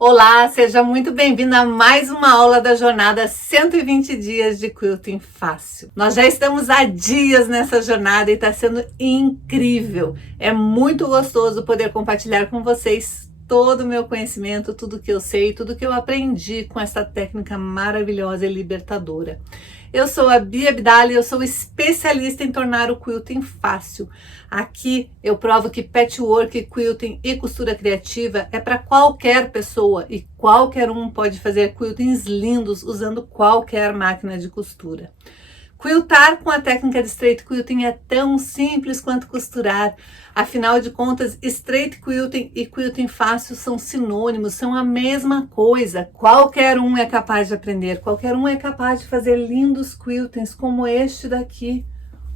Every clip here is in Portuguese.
Olá, seja muito bem-vindo a mais uma aula da jornada 120 dias de quilting fácil. Nós já estamos há dias nessa jornada e está sendo incrível. É muito gostoso poder compartilhar com vocês todo o meu conhecimento, tudo que eu sei, tudo que eu aprendi com essa técnica maravilhosa e libertadora. Eu sou a Bia Abdala e eu sou especialista em tornar o quilting fácil. Aqui eu provo que patchwork, quilting e costura criativa é para qualquer pessoa e qualquer um pode fazer quiltings lindos usando qualquer máquina de costura. Quiltar com a técnica de straight quilting é tão simples quanto costurar. Afinal de contas, straight quilting e quilting fácil são sinônimos, são a mesma coisa. Qualquer um é capaz de aprender, qualquer um é capaz de fazer lindos quiltings como este daqui,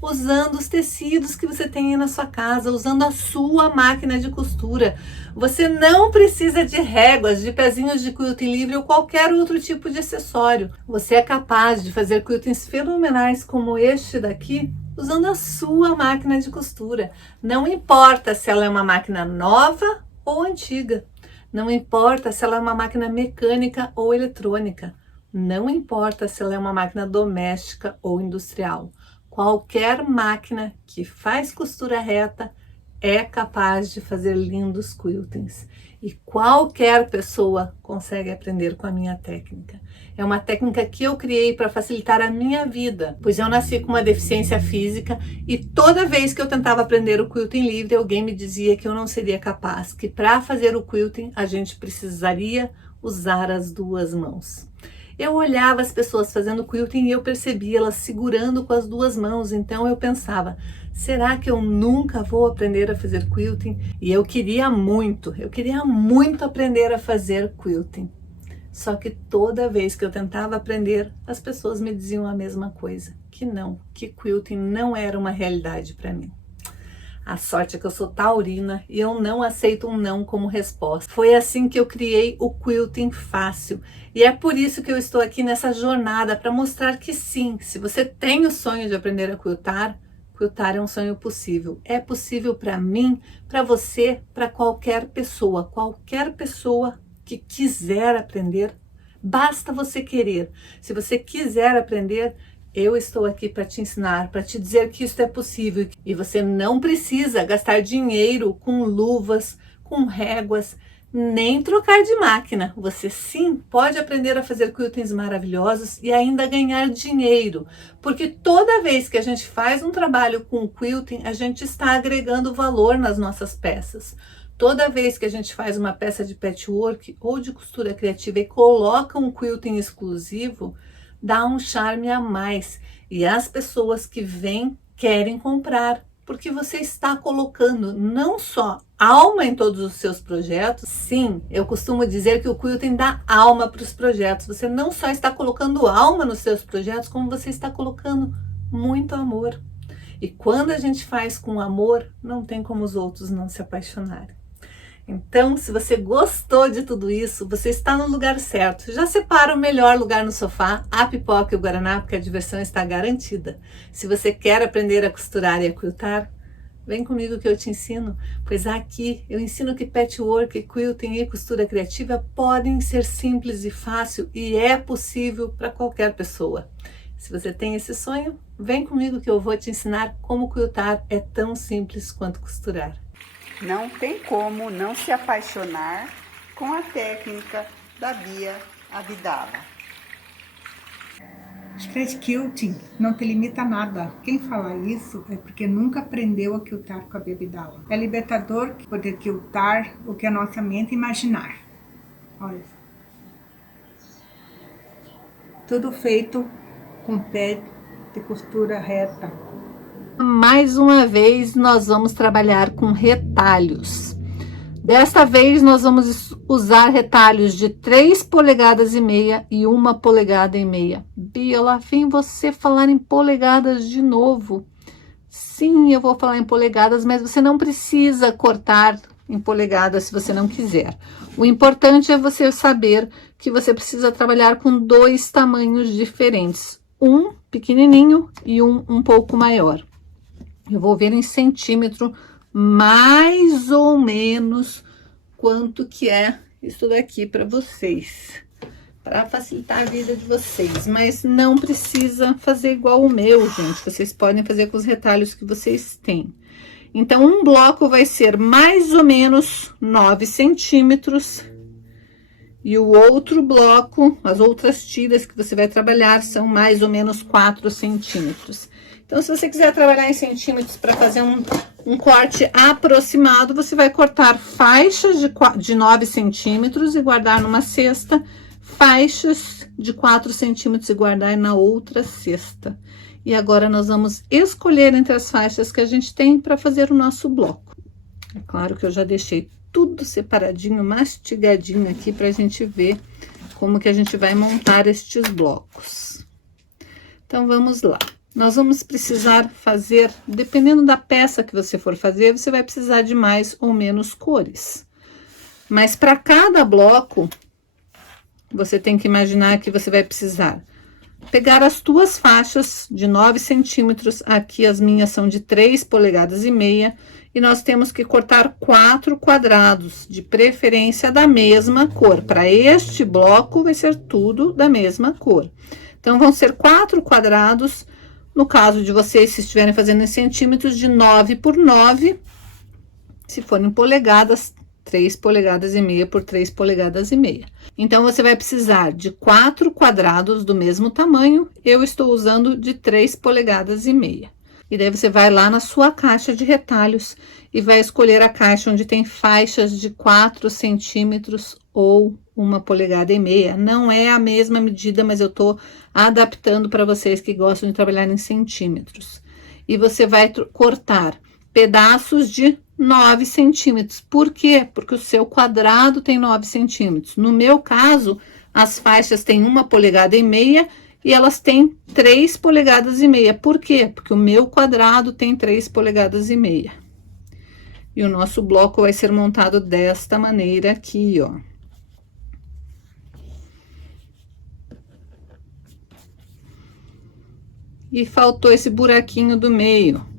usando os tecidos que você tem aí na sua casa, usando a sua máquina de costura. Você não precisa de réguas, de pezinhos de quilting livre ou qualquer outro tipo de acessório. Você é capaz de fazer quiltings fenomenais como este daqui, usando a sua máquina de costura. Não importa se ela é uma máquina nova ou antiga. Não importa se ela é uma máquina mecânica ou eletrônica. Não importa se ela é uma máquina doméstica ou industrial. Qualquer máquina que faz costura reta é capaz de fazer lindos quiltings. E qualquer pessoa consegue aprender com a minha técnica. É uma técnica que eu criei para facilitar a minha vida, pois eu nasci com uma deficiência física e toda vez que eu tentava aprender o quilting livre, alguém me dizia que eu não seria capaz, que para fazer o quilting a gente precisaria usar as duas mãos. Eu olhava as pessoas fazendo quilting e eu percebia elas segurando com as duas mãos, então eu pensava, será que eu nunca vou aprender a fazer quilting? E eu queria muito aprender a fazer quilting. Só que toda vez que eu tentava aprender, as pessoas me diziam a mesma coisa, que não, que quilting não era uma realidade para mim. A sorte é que eu sou taurina e eu não aceito um não como resposta. Foi assim que eu criei o quilting fácil. E é por isso que eu estou aqui nessa jornada, para mostrar que sim, se você tem o sonho de aprender a quiltar, quiltar é um sonho possível. É possível para mim, para você, para qualquer pessoa que quiser aprender. Basta você querer. Se você quiser aprender, eu estou aqui para te ensinar, para te dizer que isso é possível e você não precisa gastar dinheiro com luvas, com réguas, nem trocar de máquina. Você sim pode aprender a fazer quiltings maravilhosos e ainda ganhar dinheiro, porque toda vez que a gente faz um trabalho com quilting, a gente está agregando valor nas nossas peças. Toda vez que a gente faz uma peça de patchwork ou de costura criativa e coloca um quilting exclusivo, dá um charme a mais e as pessoas que vêm querem comprar, porque você está colocando não só alma em todos os seus projetos. Sim, eu costumo dizer que o quilting dá alma para os projetos. Você não só está colocando alma nos seus projetos, como você está colocando muito amor. E quando a gente faz com amor, não tem como os outros não se apaixonarem. Então, se você gostou de tudo isso, você está no lugar certo. Já separa o melhor lugar no sofá, a pipoca e o guaraná, porque a diversão está garantida. Se você quer aprender a costurar e a quiltar, vem comigo que eu te ensino, pois aqui eu ensino que patchwork, quilting e costura criativa podem ser simples e fácil e é possível para qualquer pessoa. Se você tem esse sonho, vem comigo que eu vou te ensinar como quiltar é tão simples quanto costurar. Não tem como não se apaixonar com a técnica da Bia Abdala. Straight quilting não te limita a nada. Quem fala isso é porque nunca aprendeu a quiltar com a Bia Abdala. É libertador poder quiltar o que a nossa mente imaginar. Olha. Tudo feito com pé de costura reta. Mais uma vez nós vamos trabalhar com retalhos. Desta vez nós vamos usar retalhos de 3,5 polegadas e 1,5 polegada. Bia, lá vem você falar em polegadas de novo. Sim, eu vou falar em polegadas, mas você não precisa cortar em polegadas se você não quiser. O importante é você saber que você precisa trabalhar com 2 tamanhos diferentes. Um pequenininho e um pouco maior. Eu vou ver em centímetro mais ou menos quanto que é isso daqui para vocês, para facilitar a vida de vocês, mas não precisa fazer igual o meu, gente. Vocês podem fazer com os retalhos que vocês têm. Então, um bloco vai ser mais ou menos 9 centímetros. E o outro bloco, as outras tiras que você vai trabalhar, são mais ou menos 4 centímetros. Então, se você quiser trabalhar em centímetros para fazer um corte aproximado, você vai cortar faixas de 9 centímetros e guardar numa cesta, faixas de 4 centímetros e guardar na outra cesta. E agora nós vamos escolher entre as faixas que a gente tem para fazer o nosso bloco. É claro que eu já deixei tudo separadinho, mastigadinho aqui para a gente ver como que a gente vai montar estes blocos. Então, vamos lá. Nós vamos precisar fazer, dependendo da peça que você for fazer, você vai precisar de mais ou menos cores. Mas para cada bloco, você tem que imaginar que você vai precisar pegar as tuas faixas de 9 centímetros, aqui as minhas são de 3,5 polegadas, e nós temos que cortar 4 quadrados, de preferência da mesma cor. Para este bloco, vai ser tudo da mesma cor. Então, vão ser 4 quadrados, no caso de vocês, se estiverem fazendo em centímetros, de 9 por 9, se forem polegadas, 3,5 polegadas por 3,5 polegadas. Então, você vai precisar de 4 quadrados do mesmo tamanho, eu estou usando de 3,5 polegadas. E daí você vai lá na sua caixa de retalhos e vai escolher a caixa onde tem faixas de 4 centímetros ou 1,5 polegada. Não é a mesma medida, mas eu tô adaptando para vocês que gostam de trabalhar em centímetros. E você vai cortar pedaços de 9 centímetros. Por quê? Porque o seu quadrado tem 9 centímetros. No meu caso, as faixas têm 1,5 polegada e elas têm 3,5 polegadas. Por quê? Porque o meu quadrado tem 3,5 polegadas. E o nosso bloco vai ser montado desta maneira aqui, ó. E faltou esse buraquinho do meio.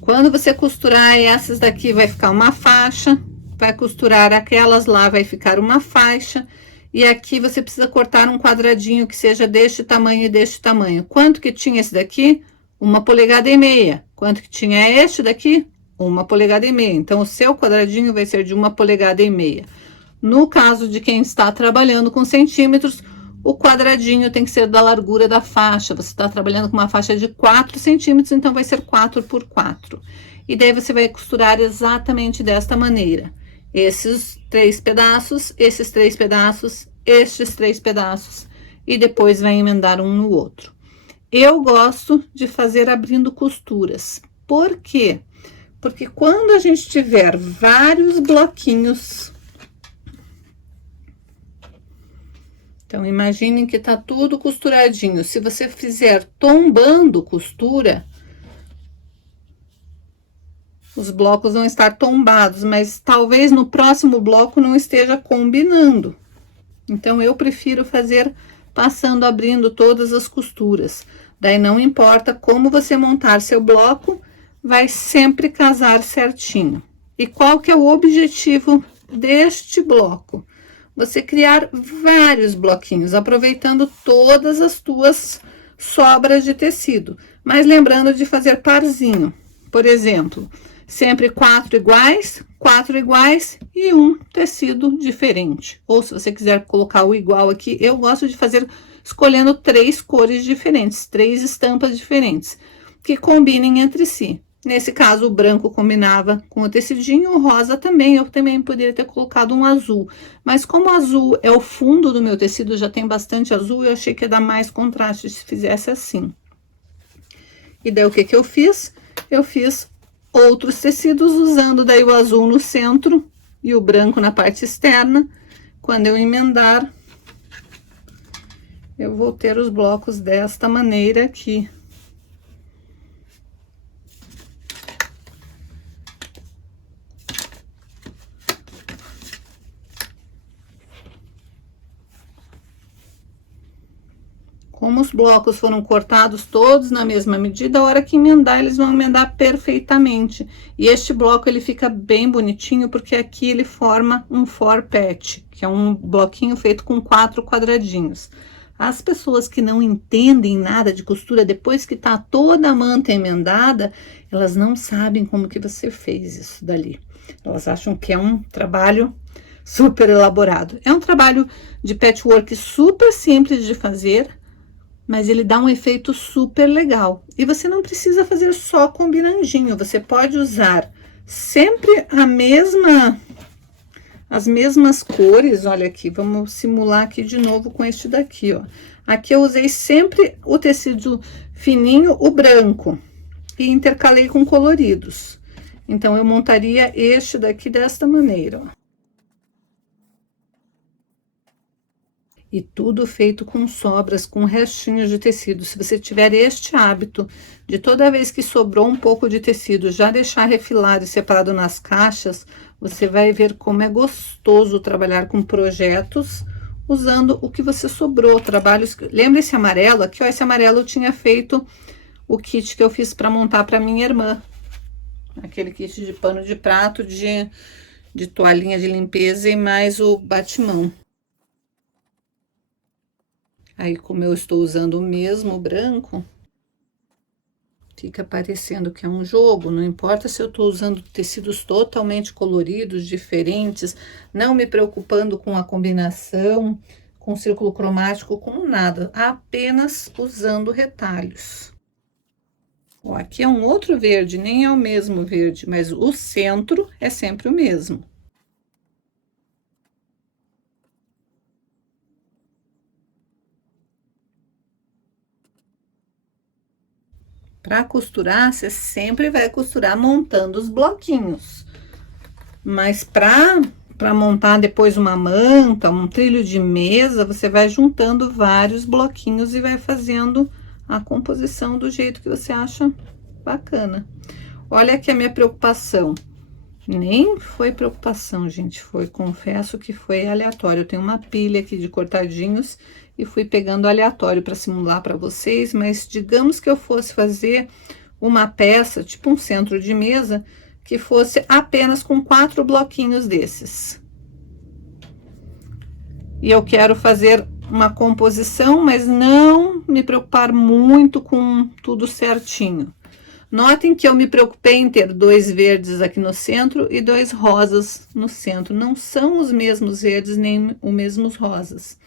Quando você costurar essas daqui, vai ficar uma faixa. Vai costurar aquelas lá, vai ficar uma faixa. E aqui você precisa cortar um quadradinho que seja deste tamanho e deste tamanho. Quanto que tinha esse daqui? 1,5 polegada. Quanto que tinha este daqui? 1,5 polegada. Então, o seu quadradinho vai ser de 1,5 polegada. No caso de quem está trabalhando com centímetros, o quadradinho tem que ser da largura da faixa. Você está trabalhando com uma faixa de 4 centímetros, então vai ser 4 por 4. E daí você vai costurar exatamente desta maneira. Esses 3 pedaços, esses 3 pedaços, estes 3 pedaços. E depois vai emendar um no outro. Eu gosto de fazer abrindo costuras. Por quê? Porque quando a gente tiver vários bloquinhos... Então, imaginem que tá tudo costuradinho. Se você fizer tombando costura, os blocos vão estar tombados, mas talvez no próximo bloco não esteja combinando. Então, eu prefiro fazer passando, abrindo todas as costuras. Daí, não importa como você montar seu bloco, vai sempre casar certinho. E qual que é o objetivo deste bloco? Você criar vários bloquinhos, aproveitando todas as tuas sobras de tecido. Mas lembrando de fazer parzinho. Por exemplo, sempre 4 iguais e um tecido diferente. Ou se você quiser colocar o igual aqui, eu gosto de fazer escolhendo 3 cores diferentes, 3 estampas diferentes, que combinem entre si. Nesse caso, o branco combinava com o tecidinho, o rosa também. Eu também poderia ter colocado um azul. Mas como o azul é o fundo do meu tecido, já tem bastante azul, eu achei que ia dar mais contraste se fizesse assim. E daí, o que que eu fiz? Eu fiz outros tecidos usando daí o azul no centro e o branco na parte externa. Quando eu emendar, eu vou ter os blocos desta maneira aqui. Como os blocos foram cortados todos na mesma medida, a hora que emendar, eles vão emendar perfeitamente. E este bloco, ele fica bem bonitinho, porque aqui ele forma um four patch, que é um bloquinho feito com 4 quadradinhos. As pessoas que não entendem nada de costura, depois que tá toda a manta emendada, elas não sabem como que você fez isso dali. Elas acham que é um trabalho super elaborado. É um trabalho de patchwork super simples de fazer, mas ele dá um efeito super legal. E você não precisa fazer só combinandinho, você pode usar sempre as mesmas cores. Olha aqui, vamos simular aqui de novo com este daqui, ó. Aqui eu usei sempre o tecido fininho, o branco, e intercalei com coloridos. Então, eu montaria este daqui desta maneira, ó. E tudo feito com sobras, com restinhos de tecido. Se você tiver este hábito de toda vez que sobrou um pouco de tecido, já deixar refilado e separado nas caixas, você vai ver como é gostoso trabalhar com projetos usando o que você sobrou. Trabalhos. Lembra esse amarelo aqui? Ó, esse amarelo eu tinha feito o kit que eu fiz para montar para minha irmã. Aquele kit de pano de prato, de toalhinha de limpeza e mais o batimão. Aí, como eu estou usando o mesmo branco, fica parecendo que é um jogo. Não importa se eu estou usando tecidos totalmente coloridos, diferentes, não me preocupando com a combinação, com círculo cromático, com nada, apenas usando retalhos. Ó, aqui é um outro verde, nem é o mesmo verde, mas o centro é sempre o mesmo. Para costurar, você sempre vai costurar montando os bloquinhos. Mas para montar depois uma manta, um trilho de mesa, você vai juntando vários bloquinhos e vai fazendo a composição do jeito que você acha bacana. Olha aqui a minha preocupação. Nem foi preocupação, gente, confesso que foi aleatório. Eu tenho uma pilha aqui de cortadinhos e fui pegando aleatório para simular para vocês, mas digamos que eu fosse fazer uma peça, tipo um centro de mesa, que fosse apenas com 4 bloquinhos desses. E eu quero fazer uma composição, mas não me preocupar muito com tudo certinho. Notem que eu me preocupei em ter 2 verdes aqui no centro e 2 rosas no centro. Não são os mesmos verdes nem os mesmos rosas.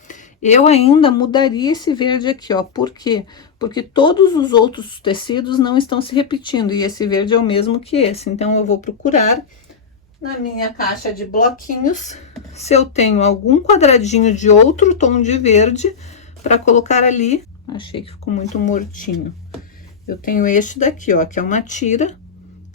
Eu ainda mudaria esse verde aqui, ó. Por quê? Porque todos os outros tecidos não estão se repetindo e esse verde é o mesmo que esse. Então, eu vou procurar na minha caixa de bloquinhos se eu tenho algum quadradinho de outro tom de verde para colocar ali. Achei que ficou muito mortinho. Eu tenho este daqui, ó, que é uma tira,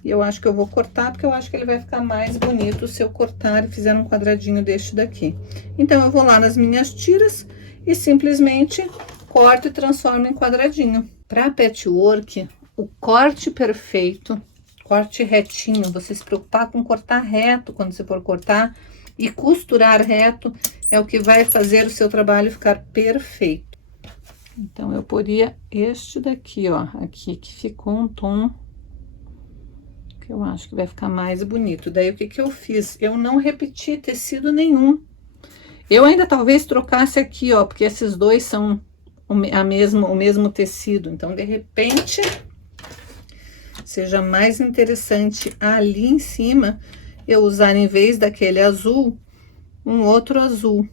e eu acho que eu vou cortar, porque eu acho que ele vai ficar mais bonito se eu cortar e fizer um quadradinho deste daqui. Então, eu vou lá nas minhas tiras e simplesmente corto e transformo em quadradinho. Para patchwork, o corte perfeito, corte retinho, você se preocupar com cortar reto quando você for cortar, e costurar reto é o que vai fazer o seu trabalho ficar perfeito. Então, eu poria este daqui, ó, aqui, que ficou um tom que eu acho que vai ficar mais bonito. Daí, o que que eu fiz? Eu não repeti tecido nenhum. Eu ainda talvez trocasse aqui, ó, porque esses dois são o mesmo tecido. Então, de repente, seja mais interessante ali em cima eu usar, em vez daquele azul, um outro azul.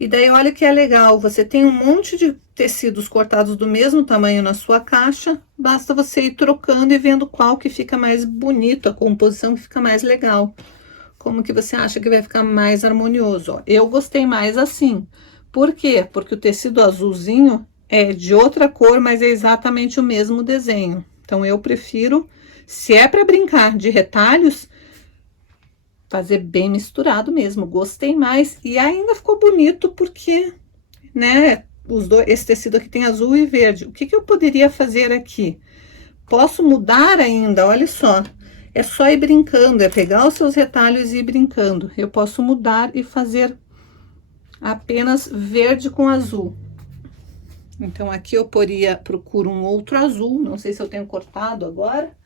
E daí, olha que é legal, você tem um monte de tecidos cortados do mesmo tamanho na sua caixa, basta você ir trocando e vendo qual que fica mais bonito, a composição que fica mais legal. Como que você acha que vai ficar mais harmonioso, ó. Eu gostei mais assim. Por quê? Porque o tecido azulzinho é de outra cor, mas é exatamente o mesmo desenho. Então, eu prefiro, se é para brincar de retalhos, fazer bem misturado mesmo. Gostei mais e ainda ficou bonito porque, né, esse tecido aqui tem azul e verde. O que que eu poderia fazer aqui? Posso mudar ainda, olha só. É só ir brincando, é pegar os seus retalhos e ir brincando. Eu posso mudar e fazer apenas verde com azul. Então, aqui eu procuro um outro azul, não sei se eu tenho cortado agora.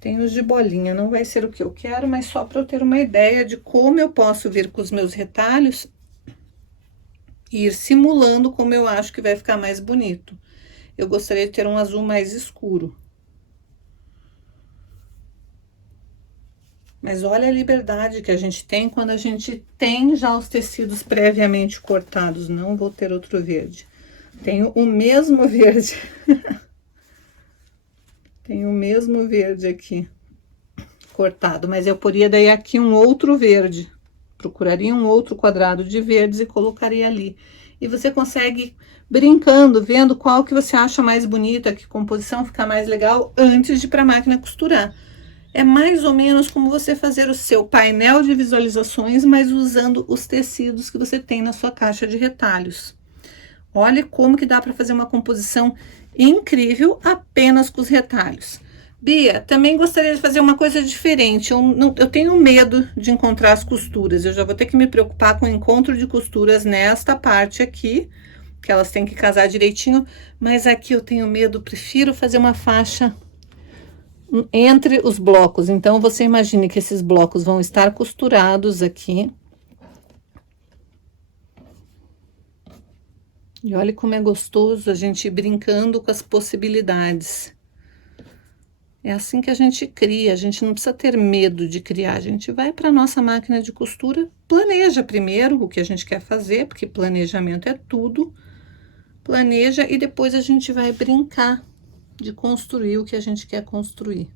Tem os de bolinha, não vai ser o que eu quero, mas só para eu ter uma ideia de como eu posso vir com os meus retalhos e ir simulando como eu acho que vai ficar mais bonito. Eu gostaria de ter um azul mais escuro. Mas olha a liberdade que a gente tem quando a gente tem já os tecidos previamente cortados. Não vou ter outro verde. Tenho o mesmo verde. Tenho o mesmo verde aqui, cortado. Mas eu poria daí aqui um outro verde. Procuraria um outro quadrado de verdes e colocaria ali. E você consegue brincando, vendo qual que você acha mais bonita, que composição fica mais legal antes de ir para a máquina costurar. É mais ou menos como você fazer o seu painel de visualizações, mas usando os tecidos que você tem na sua caixa de retalhos. Olha como que dá para fazer uma composição incrível apenas com os retalhos. Bia, também gostaria de fazer uma coisa diferente. Eu tenho medo de encontrar as costuras. Eu já vou ter que me preocupar com o encontro de costuras nesta parte aqui, que elas têm que casar direitinho. Mas aqui eu tenho medo, prefiro fazer uma faixa entre os blocos. Então, você imagine que esses blocos vão estar costurados aqui. E olha como é gostoso a gente ir brincando com as possibilidades. É assim que a gente cria, a gente não precisa ter medo de criar. A gente vai para a nossa máquina de costura, planeja primeiro o que a gente quer fazer, porque planejamento é tudo. Planeja e depois a gente vai brincar de construir o que a gente quer construir.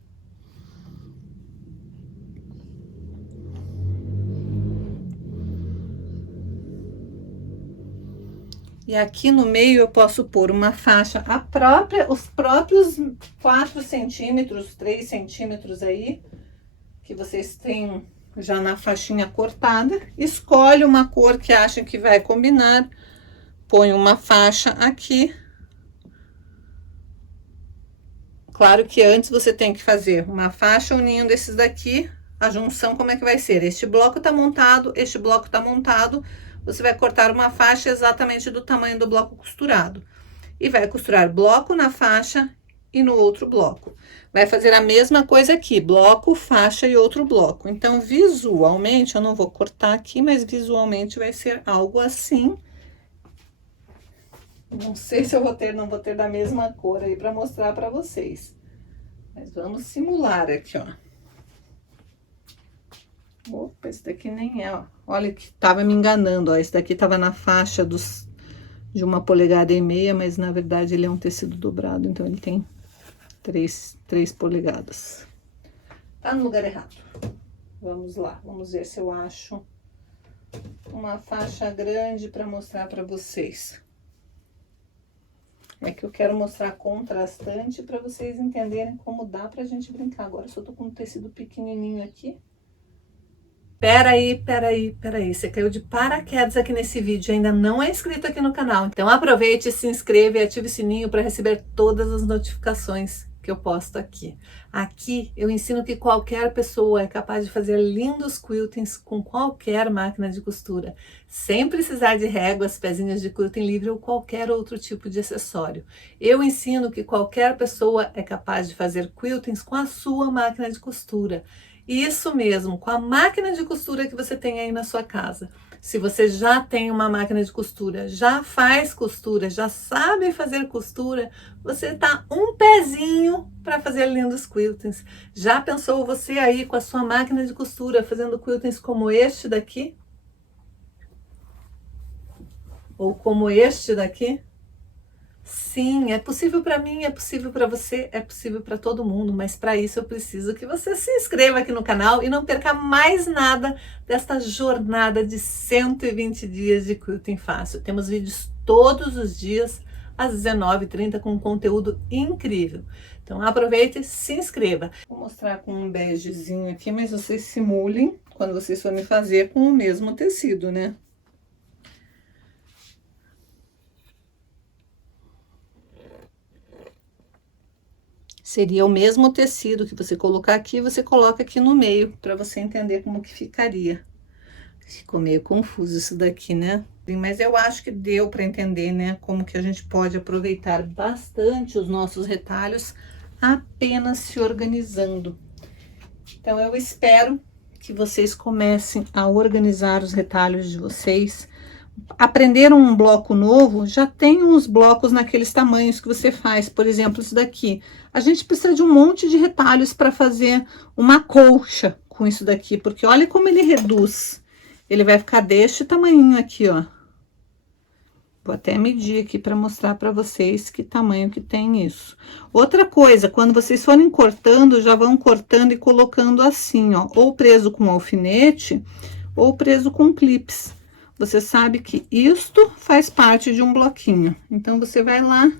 E aqui no meio eu posso pôr uma faixa, os próprios 4 centímetros, 3 centímetros aí, que vocês têm já na faixinha cortada. Escolhe uma cor que achem que vai combinar, põe uma faixa aqui. Claro que antes você tem que fazer uma faixa unindo esses daqui, a junção como é que vai ser? Este bloco tá montado, este bloco tá montado, você vai cortar uma faixa exatamente do tamanho do bloco costurado. E vai costurar bloco na faixa e no outro bloco. Vai fazer a mesma coisa aqui, bloco, faixa e outro bloco. Então, visualmente, eu não vou cortar aqui, mas visualmente vai ser algo assim. Não sei se eu não vou ter da mesma cor aí para mostrar para vocês. Mas vamos simular aqui, ó. Opa, esse daqui nem é, ó. Olha que tava me enganando, ó. Esse daqui tava na faixa de 1,5 polegadas, mas na verdade ele é um tecido dobrado, então ele tem 3 polegadas. Tá no lugar errado. Vamos lá, vamos ver se eu acho uma faixa grande para mostrar para vocês. É que eu quero mostrar contrastante para vocês entenderem como dá pra gente brincar. Agora eu só tô com um tecido pequenininho aqui. Peraí. Você caiu de paraquedas aqui nesse vídeo, ainda não é inscrito aqui no canal. Então aproveite, se inscreva e ative o sininho para receber todas as notificações que eu posto aqui. Aqui eu ensino que qualquer pessoa é capaz de fazer lindos quiltings com qualquer máquina de costura, sem precisar de réguas, pezinhas de quilting livre ou qualquer outro tipo de acessório. Eu ensino que qualquer pessoa é capaz de fazer quiltings com a sua máquina de costura. Isso mesmo, com a máquina de costura que você tem aí na sua casa. Se você já tem uma máquina de costura, já faz costura, já sabe fazer costura, você tá um pezinho para fazer lindos quiltings. Já pensou você aí com a sua máquina de costura fazendo quiltings como este daqui? Ou como este daqui? Sim, é possível para mim, é possível para você, é possível para todo mundo, mas para isso eu preciso que você se inscreva aqui no canal e não perca mais nada desta jornada de 120 dias de quilting fácil. Temos vídeos todos os dias às 19h30 com conteúdo incrível. Então aproveite e se inscreva. Vou mostrar com um begezinho aqui, mas vocês simulem quando vocês forem fazer com o mesmo tecido, né? Seria o mesmo tecido que você colocar aqui, você coloca aqui no meio, para você entender como que ficaria. Ficou meio confuso isso daqui, né? Mas eu acho que deu para entender, né? Como que a gente pode aproveitar bastante os nossos retalhos apenas se organizando. Então, eu espero que vocês comecem a organizar os retalhos de vocês. Aprenderam um bloco novo, já tem uns blocos naqueles tamanhos que você faz. Por exemplo, isso daqui. A gente precisa de um monte de retalhos para fazer uma colcha com isso daqui, porque olha como ele reduz. Ele vai ficar deste tamanho aqui, ó. Vou até medir aqui para mostrar para vocês que tamanho que tem isso. Outra coisa, quando vocês forem cortando, já vão cortando e colocando assim, ó. Ou preso com alfinete, ou preso com clips. Você sabe que isto faz parte de um bloquinho. Então, você vai lá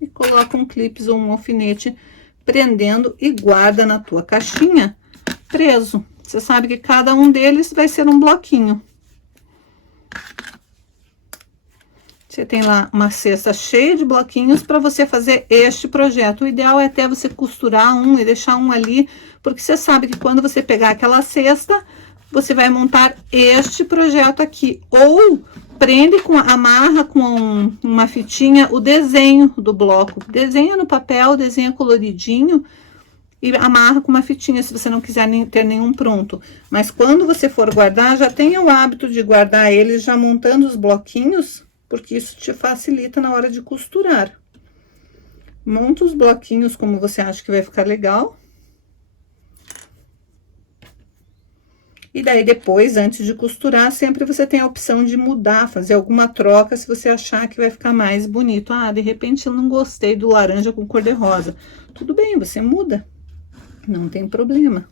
e coloca um clips ou um alfinete prendendo e guarda na tua caixinha preso. Você sabe que cada um deles vai ser um bloquinho. Você tem lá uma cesta cheia de bloquinhos para você fazer este projeto. O ideal é até você costurar um e deixar um ali, porque você sabe que quando você pegar aquela cesta, você vai montar este projeto aqui. Ou prende com, amarra com uma fitinha o desenho do bloco. Desenha no papel, desenha coloridinho e amarra com uma fitinha, se você não quiser ter nenhum pronto. Mas quando você for guardar, já tenha o hábito de guardar eles já montando os bloquinhos, porque isso te facilita na hora de costurar. Monta os bloquinhos como você acha que vai ficar legal. E daí depois, antes de costurar, sempre você tem a opção de mudar, fazer alguma troca se você achar que vai ficar mais bonito. Ah, de repente eu não gostei do laranja com cor de rosa. Tudo bem, você muda. Não tem problema.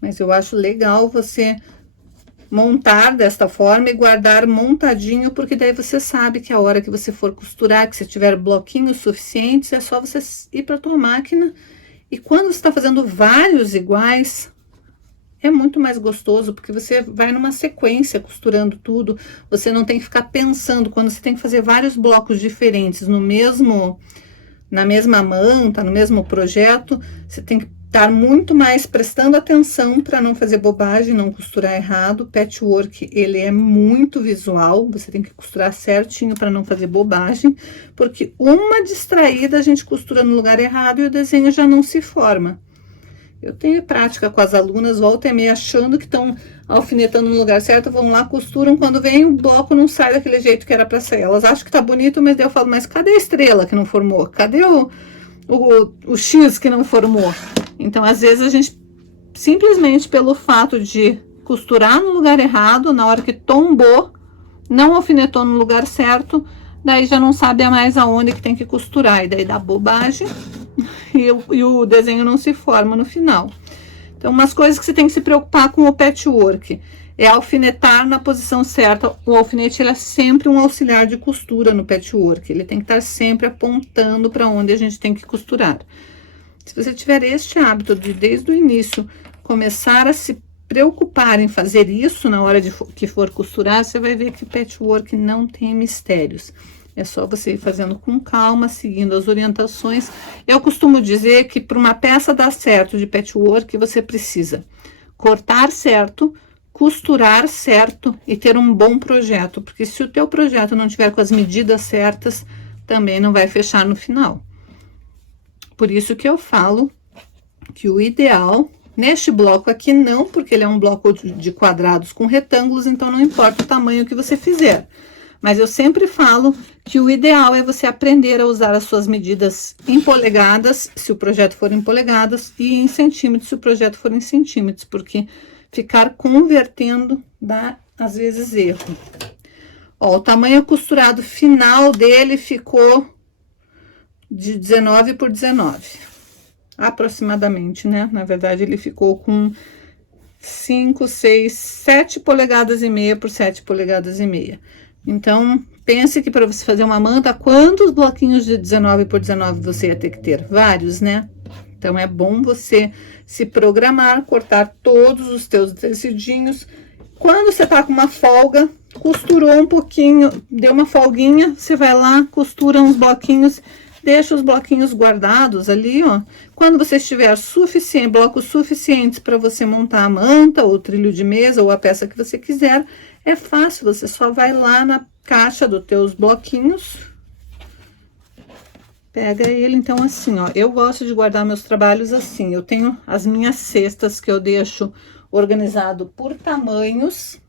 Mas eu acho legal você montar desta forma e guardar montadinho, porque daí você sabe que a hora que você for costurar, que você tiver bloquinhos suficientes, é só você ir para tua máquina. E quando você está fazendo vários iguais, é muito mais gostoso, porque você vai numa sequência costurando tudo. Você não tem que ficar pensando, quando você tem que fazer vários blocos diferentes no mesmo, na mesma manta, no mesmo projeto, você tem que estar muito mais prestando atenção para não fazer bobagem, não costurar errado. Patchwork, ele é muito visual, você tem que costurar certinho para não fazer bobagem, porque uma distraída a gente costura no lugar errado e o desenho já não se forma. Eu tenho prática com as alunas, volta e meia, achando que estão alfinetando no lugar certo, vão lá, costuram, quando vem o bloco não sai daquele jeito que era para sair. Elas acham que tá bonito, mas daí eu falo, mas cadê a estrela que não formou? Cadê o X que não formou? Então, às vezes, a gente, simplesmente pelo fato de costurar no lugar errado, na hora que tombou, não alfinetou no lugar certo, daí já não sabe mais aonde que tem que costurar, e daí dá bobagem, e o desenho não se forma no final. Então, umas coisas que você tem que se preocupar com o patchwork é alfinetar na posição certa. O alfinete, ele é sempre um auxiliar de costura no patchwork, ele tem que estar sempre apontando para onde a gente tem que costurar. Se você tiver este hábito de, desde o início, começar a se preocupar em fazer isso na hora que for costurar, você vai ver que patchwork não tem mistérios. É só você ir fazendo com calma, seguindo as orientações. Eu costumo dizer que para uma peça dar certo de patchwork, você precisa cortar certo, costurar certo e ter um bom projeto. Porque se o teu projeto não tiver com as medidas certas, também não vai fechar no final. Por isso que eu falo que o ideal, neste bloco aqui não, porque ele é um bloco de quadrados com retângulos, então não importa o tamanho que você fizer. Mas eu sempre falo que o ideal é você aprender a usar as suas medidas em polegadas, se o projeto for em polegadas, e em centímetros, se o projeto for em centímetros, porque ficar convertendo dá, às vezes, erro. Ó, o tamanho costurado final dele ficou de 19 por 19, aproximadamente, né? Na verdade, ele ficou com 5, 6, 7 polegadas e meia por 7 polegadas e meia. Então, pense que para você fazer uma manta, quantos bloquinhos de 19 por 19 você ia ter que ter? Vários, né? Então, é bom você se programar, cortar todos os teus tecidinhos. Quando você tá com uma folga, costurou um pouquinho, deu uma folguinha, você vai lá, costura uns bloquinhos deixa os bloquinhos guardados ali, ó. Quando você tiver blocos suficientes para você montar a manta, ou o trilho de mesa, ou a peça que você quiser, é fácil, você só vai lá na caixa dos teus bloquinhos, pega ele. Então, assim, ó, eu gosto de guardar meus trabalhos assim. Eu tenho as minhas cestas que eu deixo organizado por tamanhos.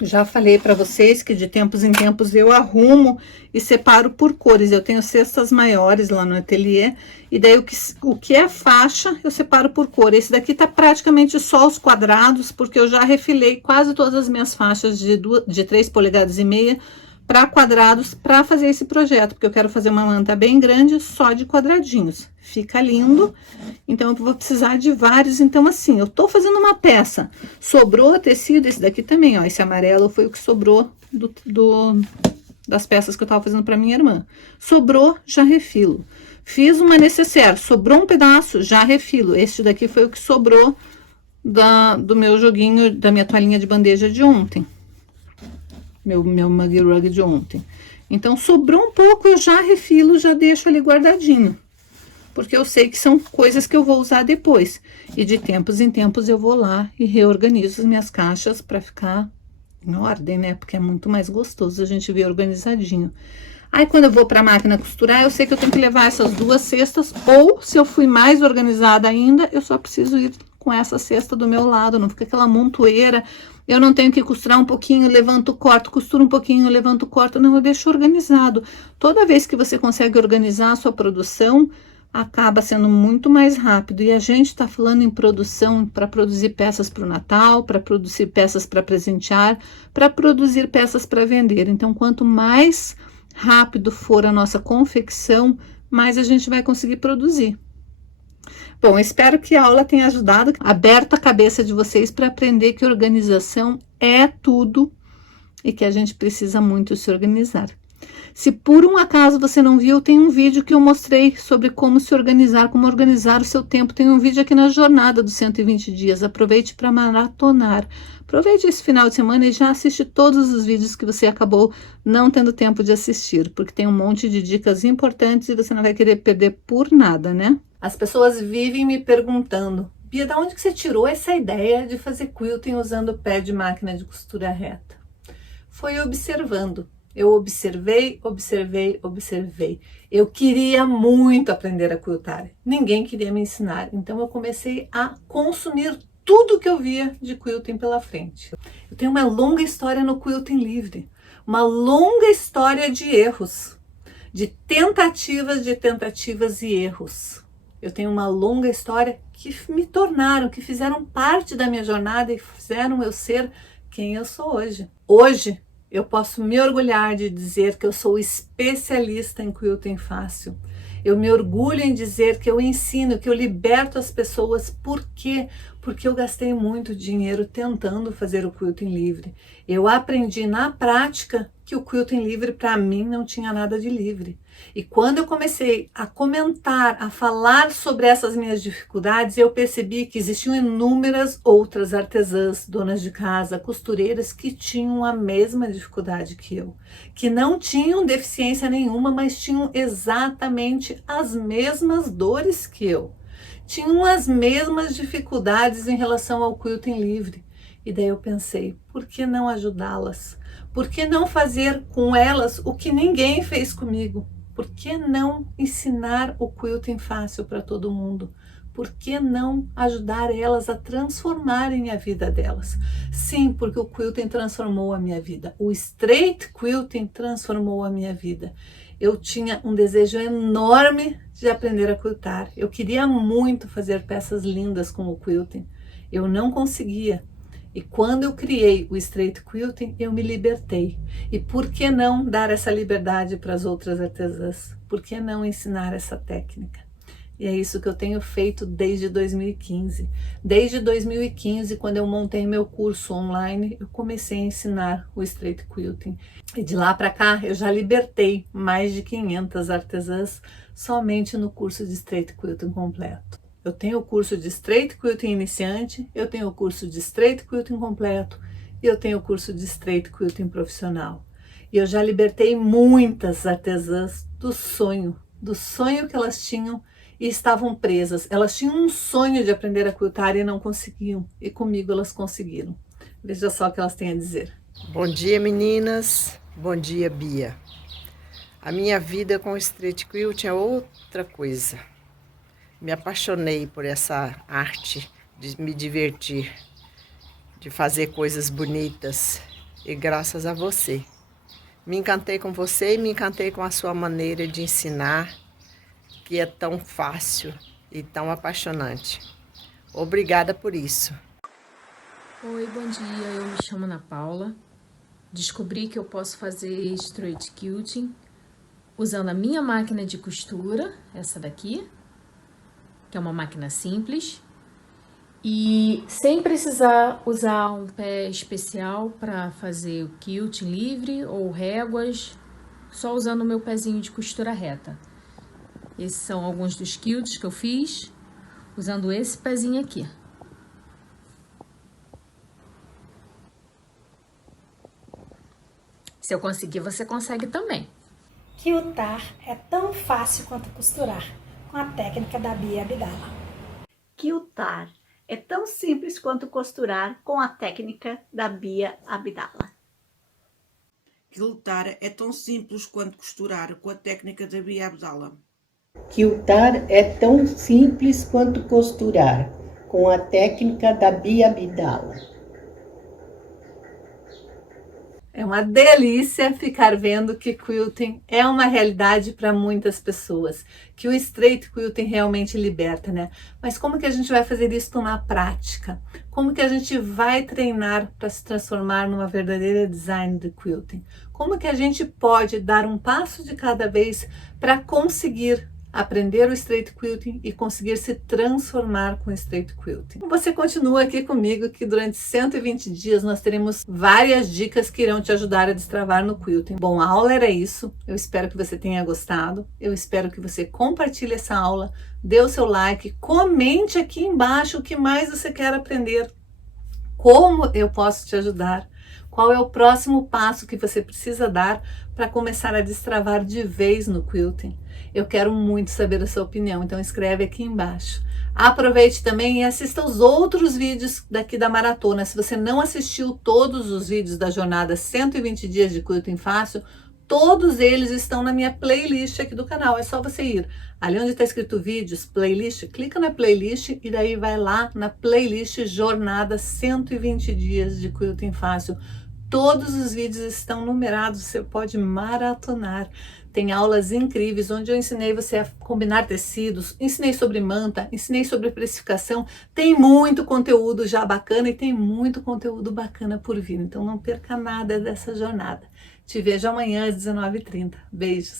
Já falei para vocês que de tempos em tempos eu arrumo e separo por cores. Eu tenho cestas maiores lá no ateliê, e daí o que é faixa eu separo por cor. Esse daqui tá praticamente só os quadrados, porque eu já refilei quase todas as minhas faixas de 3 polegadas e meia para quadrados para fazer esse projeto, porque eu quero fazer uma manta bem grande só de quadradinhos. Fica lindo. Então eu vou precisar de vários. Então, assim, eu tô fazendo uma peça, sobrou tecido, esse daqui também, ó, esse amarelo foi o que sobrou das peças que eu tava fazendo para minha irmã. Sobrou, já refilo. Fiz uma necessaire, sobrou um pedaço, já refilo. Este daqui foi o que sobrou do meu joguinho, da minha toalhinha de bandeja de ontem. Meu mug rug de ontem. Então, sobrou um pouco, eu já refilo, já deixo ali guardadinho. Porque eu sei que são coisas que eu vou usar depois. E de tempos em tempos eu vou lá e reorganizo as minhas caixas para ficar em ordem, né? Porque é muito mais gostoso a gente ver organizadinho. Aí, quando eu vou para a máquina costurar, eu sei que eu tenho que levar essas 2 cestas. Ou, se eu fui mais organizada ainda, eu só preciso ir com essa cesta do meu lado. Não fica aquela montoeira. Eu não tenho que costurar um pouquinho, levanto, corto, costuro um pouquinho, levanto, corto. Não, eu deixo organizado. Toda vez que você consegue organizar a sua produção, acaba sendo muito mais rápido. E a gente está falando em produção para produzir peças para o Natal, para produzir peças para presentear, para produzir peças para vender. Então, quanto mais rápido for a nossa confecção, mais a gente vai conseguir produzir. Bom, espero que a aula tenha ajudado, aberto a cabeça de vocês para aprender que organização é tudo e que a gente precisa muito se organizar. Se por um acaso você não viu, tem um vídeo que eu mostrei sobre como se organizar, como organizar o seu tempo. Tem um vídeo aqui na jornada dos 120 dias. Aproveite para maratonar. Aproveite esse final de semana e já assiste todos os vídeos que você acabou não tendo tempo de assistir, porque tem um monte de dicas importantes e você não vai querer perder por nada, né? As pessoas vivem me perguntando: Bia, da onde que você tirou essa ideia de fazer quilting usando o pé de máquina de costura reta? Foi observando. Eu observei. Eu queria muito aprender a quiltar. Ninguém queria me ensinar. Então eu comecei a consumir tudo que eu via de quilting pela frente. Eu tenho uma longa história no quilting livre. Uma longa história de erros. De tentativas e erros. Eu tenho uma longa história que me tornaram, que fizeram parte da minha jornada e fizeram eu ser quem eu sou hoje. Hoje, eu posso me orgulhar de dizer que eu sou especialista em quilting fácil. Eu me orgulho em dizer que eu ensino, que eu liberto as pessoas. Por quê? Porque eu gastei muito dinheiro tentando fazer o quilting livre. Eu aprendi na prática que o quilting livre para mim não tinha nada de livre. E quando eu comecei a comentar, a falar sobre essas minhas dificuldades, eu percebi que existiam inúmeras outras artesãs, donas de casa, costureiras que tinham a mesma dificuldade que eu, que não tinham deficiência nenhuma, mas tinham exatamente as mesmas dores que eu, tinham as mesmas dificuldades em relação ao quilting livre. E daí eu pensei, por que não ajudá-las? Por que não fazer com elas o que ninguém fez comigo? Por que não ensinar o quilting fácil para todo mundo? Por que não ajudar elas a transformarem a vida delas? Sim, porque o quilting transformou a minha vida. O straight quilting transformou a minha vida. Eu tinha um desejo enorme de aprender a quiltar. Eu queria muito fazer peças lindas com o quilting. Eu não conseguia. E quando eu criei o straight quilting, eu me libertei. E por que não dar essa liberdade para as outras artesãs? Por que não ensinar essa técnica? E é isso que eu tenho feito desde 2015. Desde 2015, quando eu montei meu curso online, eu comecei a ensinar o straight quilting. E de lá para cá, eu já libertei mais de 500 artesãs somente no curso de straight quilting completo. Eu tenho o curso de straight quilting iniciante, eu tenho o curso de straight quilting completo e eu tenho o curso de straight quilting profissional. E eu já libertei muitas artesãs do sonho do sonho que elas tinham e estavam presas. Elas tinham um sonho de aprender a quiltar e não conseguiam. E comigo elas conseguiram. Veja só o que elas têm a dizer. Bom dia, meninas. Bom dia, Bia. A minha vida com o Street Quilting é outra coisa. Me apaixonei por essa arte de me divertir, de fazer coisas bonitas. E graças a você. Me encantei com você e me encantei com a sua maneira de ensinar, que é tão fácil e tão apaixonante. Obrigada por isso. Oi, bom dia. Eu me chamo Ana Paula. Descobri que eu posso fazer Street Quilting usando a minha máquina de costura, essa daqui, que é uma máquina simples, e sem precisar usar um pé especial para fazer o quilting livre ou réguas, só usando o meu pezinho de costura reta. Esses são alguns dos quilts que eu fiz usando esse pezinho aqui. Se eu conseguir, você consegue também. Quiltar é tão fácil quanto costurar, com a técnica da Bia Abdala. Quiltar é tão simples quanto costurar, com a técnica da Bia Abdala. Quiltar é tão simples quanto costurar, com a técnica da Bia Abdala. Quiltar é tão simples quanto costurar, com a técnica da Bia Abdala. É uma delícia ficar vendo que quilting é uma realidade para muitas pessoas, que o straight quilting realmente liberta, né? Mas como que a gente vai fazer isso na prática? Como que a gente vai treinar para se transformar numa verdadeira designer de quilting? Como que a gente pode dar um passo de cada vez para conseguir aprender o straight quilting e conseguir se transformar com o straight quilting? Você continua aqui comigo que durante 120 dias nós teremos várias dicas que irão te ajudar a destravar no quilting. Bom, a aula era isso. Eu espero que você tenha gostado. Eu espero que você compartilhe essa aula, dê o seu like, comente aqui embaixo o que mais você quer aprender. Como eu posso te ajudar? Qual é o próximo passo que você precisa dar para começar a destravar de vez no quilting? Eu quero muito saber a sua opinião, então escreve aqui embaixo. Aproveite também e assista os outros vídeos daqui da maratona. Se você não assistiu todos os vídeos da jornada 120 dias de quilting fácil, todos eles estão na minha playlist aqui do canal. É só você ir ali onde está escrito vídeos, playlist, clica na playlist e daí vai lá na playlist jornada 120 dias de quilting fácil. Todos os vídeos estão numerados, você pode maratonar. Tem aulas incríveis onde eu ensinei você a combinar tecidos, ensinei sobre manta, ensinei sobre precificação. Tem muito conteúdo já bacana e tem muito conteúdo bacana por vir. Então não perca nada dessa jornada. Te vejo amanhã às 19h30. Beijos!